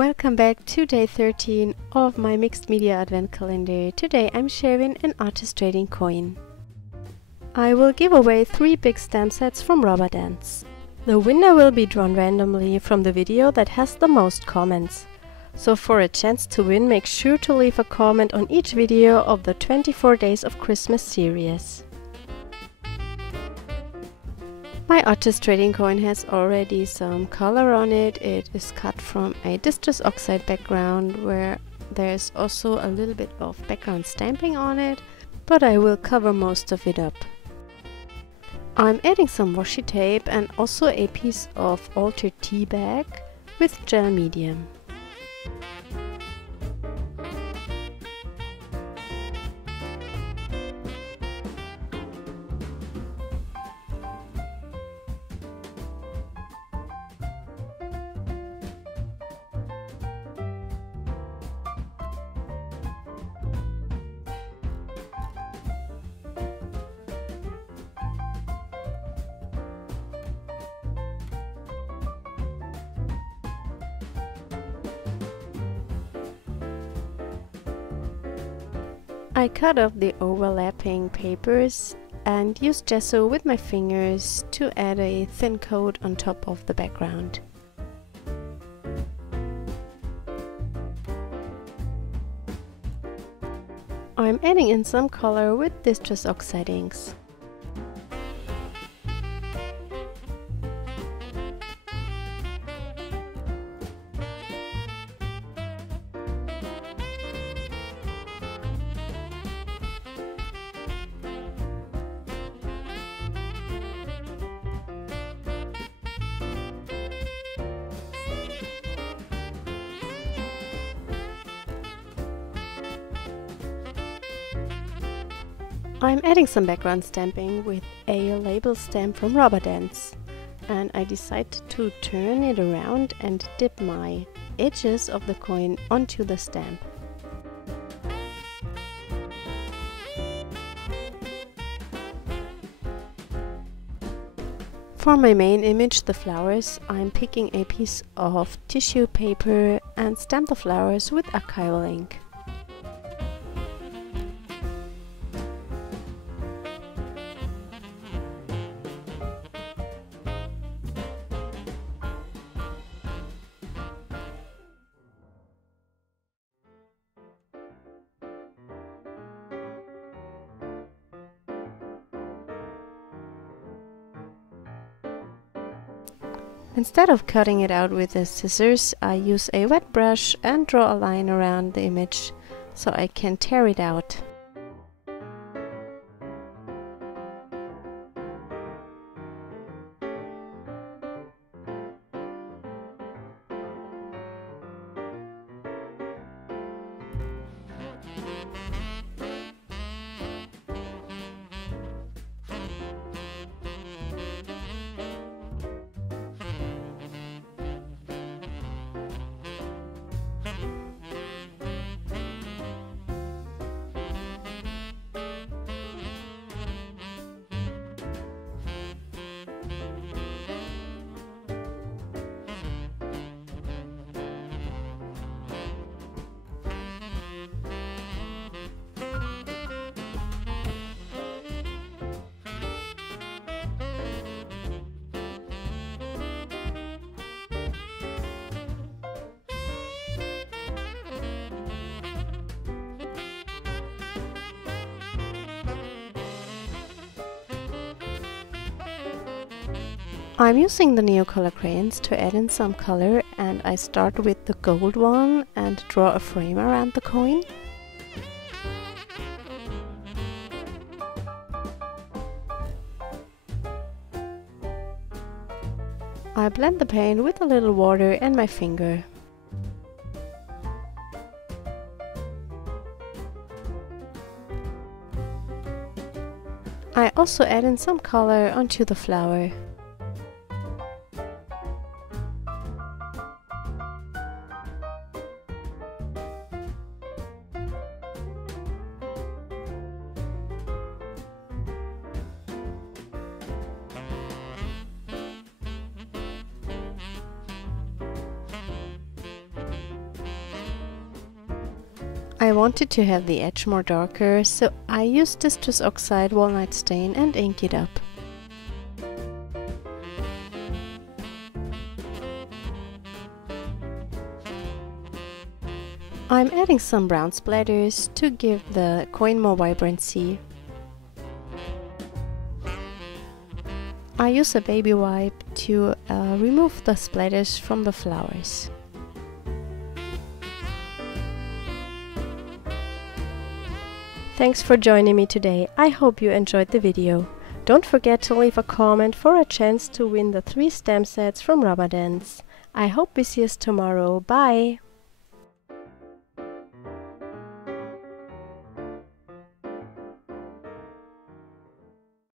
Welcome back to day 13 of my mixed media advent calendar. Today I'm sharing an artist trading coin. I will give away 3 big stamp sets from Rubber Dance. The winner will be drawn randomly from the video that has the most comments. So for a chance to win, make sure to leave a comment on each video of the 24 Days of Christmas series. My artist trading coin has already some color on it. It is cut from a distress oxide background where there's also a little bit of background stamping on it, but I will cover most of it up. I'm adding some washi tape and also a piece of altered tea bag with gel medium. I cut off the overlapping papers and used gesso with my fingers to add a thin coat on top of the background. I'm adding in some color with distress oxide inks. I'm adding some background stamping with a label stamp from Rubber Dance, and I decided to turn it around and dip my edges of the coin onto the stamp. For my main image, the flowers, I'm picking a piece of tissue paper and stamp the flowers with archival ink. Instead of cutting it out with the scissors, I use a wet brush and draw a line around the image so I can tear it out. I'm using the Neocolor Crayons to add in some color, and I start with the gold one and draw a frame around the coin. I blend the paint with a little water and my finger. I also add in some color onto the flower. I wanted to have the edge more darker, so I used Distress Oxide Walnut Stain and inked it up. I'm adding some brown splatters to give the coin more vibrancy. I use a baby wipe to remove the splatters from the flowers. Thanks for joining me today. I hope you enjoyed the video. Don't forget to leave a comment for a chance to win the 3 stamp sets from Rubber Dance. I hope we see us tomorrow. Bye!